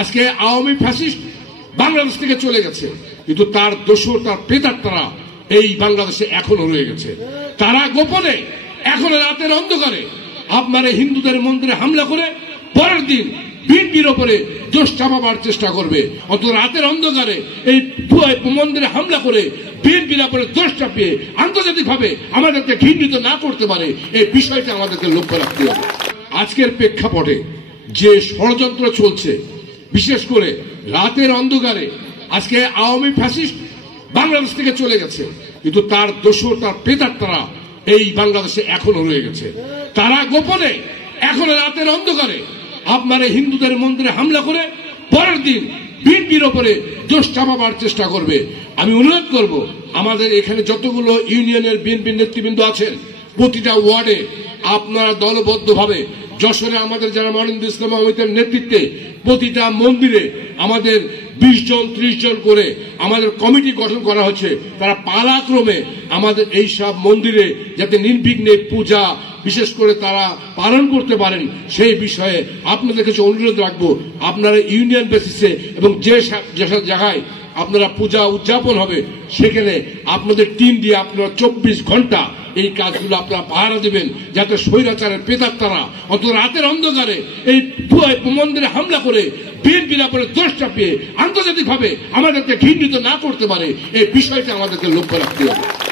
আজকে আওয়ামী ফ্যাসিস্ট বাংলাদেশ থেকে চলে গেছে, কিন্তু তার দোসর তার প্রেতাত্মারা এই বাংলাদেশে এখনো রয়ে গেছে। তারা গোপনে এখনো রাতের অন্ধকারে আপনার হিন্দুদের মন্দিরে হামলা করে পরের দিন বিএনপির ওপরে দোষ চাপাবার চেষ্টা করবে। অন্তত রাতের অন্ধকারে এই মন্দিরে হামলা করে বিএনপির ওপরে দোষ চাপিয়ে আন্তর্জাতিকভাবে আমাদেরকে ঘৃণিত না করতে পারে, এই বিষয়টা আমাদেরকে লক্ষ্য রাখতে হবে। আজকের প্রেক্ষাপটে যে ষড়যন্ত্র চলছে, বিশেষ করে রাতের অন্ধকারে আজকে আওয়ামী ফ্যাসিস্ট বাংলাদেশ থেকে চলে গেছে, কিন্তু তার দোসর তার প্রেতাত্মারা এই বাংলাদেশে এখনো রয়ে গেছে। তারা গোপনে এখনো রাতের অন্ধকারে আপনার হিন্দুদের মন্দিরে হামলা করে পরের দিন বিএনপির ওপরে দোষ চাপাবার চেষ্টা করবে। আমি অনুরোধ করব, আমাদের এখানে যতগুলো ইউনিয়নের বিএনপির নেতৃবৃন্দ আছেন, প্রতিটা ওয়ার্ডে আপনারা দলবদ্ধভাবে, যশোরে আমাদের যারা মনিন্দু ইসলাম আহমেদের নেতৃত্বে প্রতিটা মন্দিরে আমাদের 20 জন 30 জন করে আমাদের কমিটি গঠন করা হচ্ছে। তারা পালাক্রমে আমাদের এই সব মন্দিরে যাতে নির্বিঘ্নে পূজা বিশেষ করে তারা পালন করতে পারেন, সেই বিষয়ে আপনাদের কাছে অনুরোধ রাখবো। আপনারা ইউনিয়ন বেসিসে এবং যে জায়গায় আপনারা পূজা উদযাপন হবে সেখানে আপনাদের টিম দিয়ে আপনারা 24 ঘন্টা এই কাজগুলো আপনারা পাহারা দেবেন, যাতে স্বৈরাচারের প্রেতাত্মারা অন্তত রাতের অন্ধকারে এই মন্দিরে হামলা করে বিএনপির ওপরে দোষ চাপিয়ে আন্তর্জাতিকভাবে আমাদেরকে ঘৃণিত না করতে পারে, এই বিষয়টা আমাদেরকে লক্ষ্য রাখতে হবে।